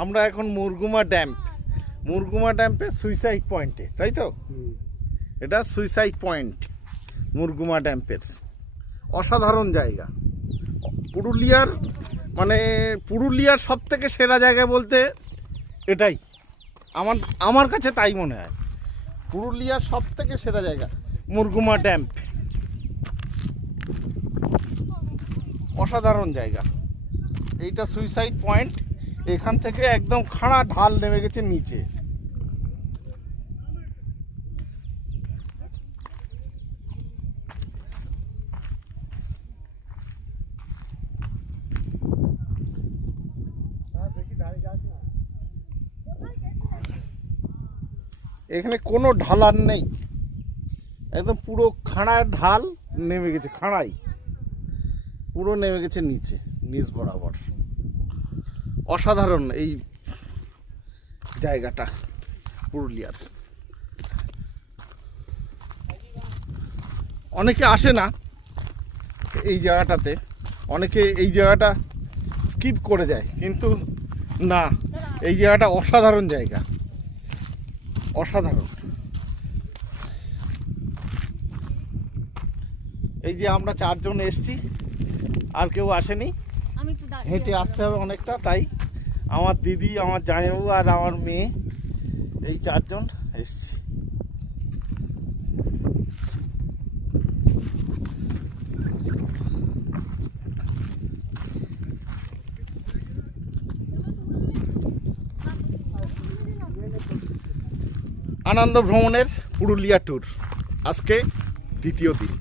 আমরা এখন মুরগুমা ড্যাম্পে সুইসাইড পয়েন্টে, তাই তো? এটা সুইসাইড পয়েন্ট মুরগুমা ড্যাম্পের। অসাধারণ জায়গা। পুরুলিয়ার সব থেকে সেরা জায়গা বলতে এটাই আমার কাছে তাই মনে হয়। পুরুলিয়ার সব থেকে সেরা জায়গা মুরগুমা ড্যাম্প। অসাধারণ জায়গা। এইটা সুইসাইড পয়েন্ট। এখান থেকে একদম খাড়া ঢাল নেমে গেছে নিচে। এখানে কোনো ঢালার নেই, একদম পুরো খাড়া ঢাল নেমে গেছে, খাড়াই পুরো নেমে গেছে নিচে, নিচ বরাবর। অসাধারণ এই জায়গাটা পুরুলিয়ার। অনেকে আসে না এই জায়গাটাতে, অনেকে এই জায়গাটা স্কিপ করে যায়, কিন্তু না, এই জায়গাটা অসাধারণ জায়গা, অসাধারণ। এই যে আমরা 4 জন এসছি, আর কেউ আসেনি। হেঁটে আসতে হবে অনেকটা, তাই আমার দিদি, আমার জামাইবাবু আর আমার মেয়ে, এই 4 জন এসছি। আনন্দ ভ্রমণের পুরুলিয়া ট্যুর আজকে দ্বিতীয় দিন।